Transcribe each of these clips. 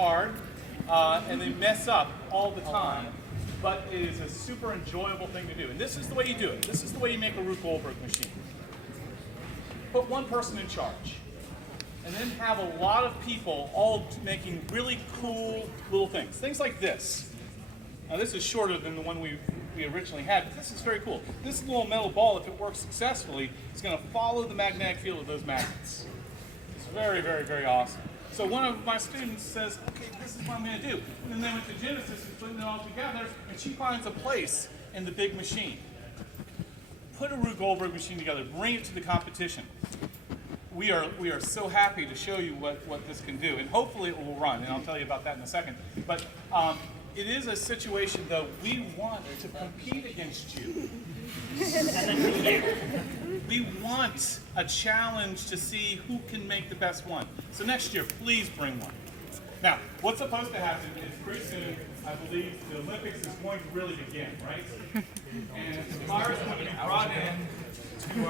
hard, and they mess up all the time. But it is a super enjoyable thing to do. And this is the way you do it. This is the way you make a Rube Goldberg machine. Put one person in charge. And then have a lot of people all making really cool little things. Things like this. Now this is shorter than the one we originally had, but this is very cool. This little metal ball, if it works successfully, is going to follow the magnetic field of those magnets. It's very, very, very awesome. So one of my students says, okay, this is what I'm going to do. And then went to Genesis and putting it all together, and she finds a place in the big machine. Put a Rube Goldberg machine together, bring it to the competition. We are so happy to show you what this can do, and hopefully it will run, and I'll tell you about that in a second. But it is a situation, though, we want to compete against you. We want a challenge to see who can make the best one. So next year, please bring one. Now, what's supposed to happen is pretty soon, I believe, the Olympics is going to really begin, right? And the fire is going to be brought in to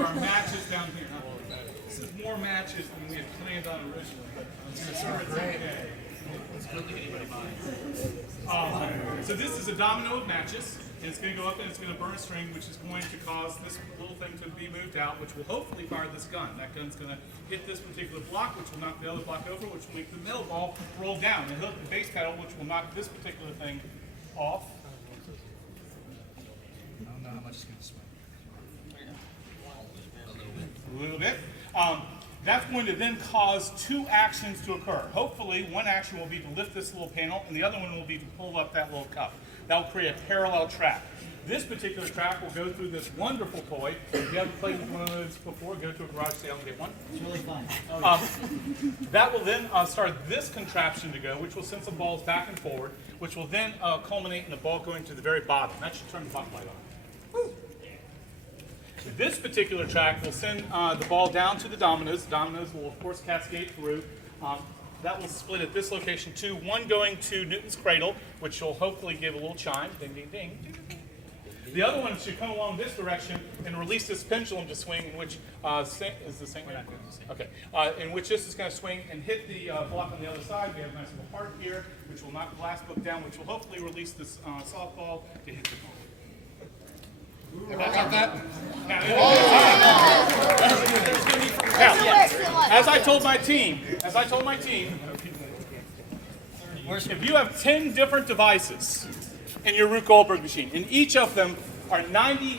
our matches down here. This is more matches than we had planned on originally, but it's okay. So this is a domino of matches, and it's going to go up and it's going to burn a string, which is going to cause this little thing to be moved out, which will hopefully fire this gun. That gun's going to hit this particular block, which will knock the other block over, which will make the metal ball roll down and hit the base pedal, which will knock this particular thing off. I don't know how much it's going to swing. A little bit. That's going to then cause two actions to occur. Hopefully, one action will be to lift this little panel, and the other one will be to pull up that little cup. That will create a parallel track. This particular track will go through this wonderful toy. If you haven't played with one of those before, go to a garage sale and get one. It's really fun. That will then start this contraption to go, which will send some balls back and forward, which will then culminate in the ball going to the very bottom. That should turn the butt light on. Woo. This particular track will send the ball down to the dominoes. The dominoes will, of course, cascade through. That will split at this location too. One going to Newton's cradle, which will hopefully give a little chime. Ding, ding, ding. The other one should come along this direction and release this pendulum to swing, in which is the same. Okay. In which this is going to swing and hit the block on the other side. We have a nice little part here, which will knock the glass book down, which will hopefully release this softball to hit the ball. About that? Now, as I told my team, if you have 10 different devices in your Rube Goldberg machine, and each of them are 90%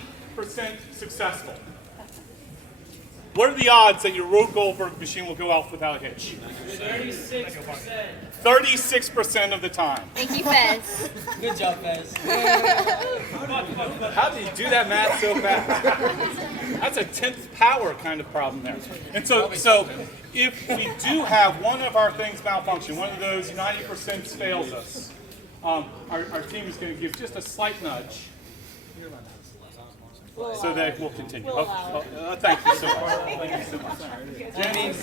successful, what are the odds that your Rube Goldberg machine will go off without a hitch? 36%. 36% of the time. Thank you, Fez. Good job, Fez. How did you do that math so fast? That's a 10th power kind of problem there. And so if we do have one of our things malfunction, one of those 90% fails us, our team is going to give just a slight nudge so that it will continue. Thank you so much. Thank you so much. I mean,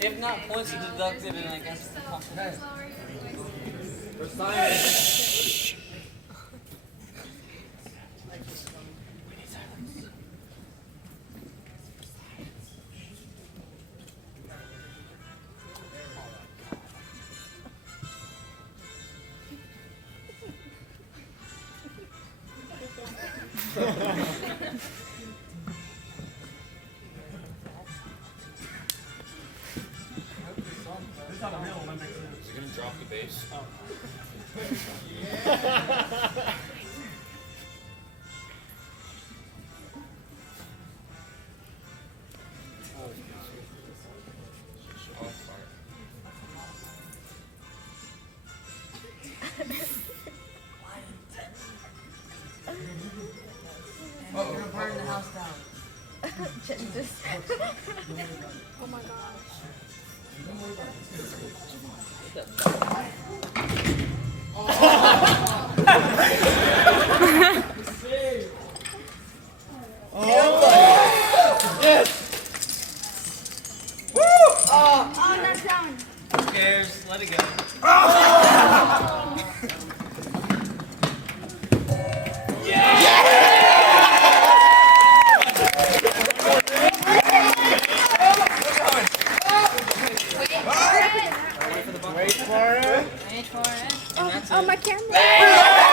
if not points are deducted, and I guess This is not a real Olympics. Is he going to drop the base? we're going to burn the house down. Jesus. Oh my gosh. Oh, that's down. Who cares? Let it go. Wait for it. Oh, my camera.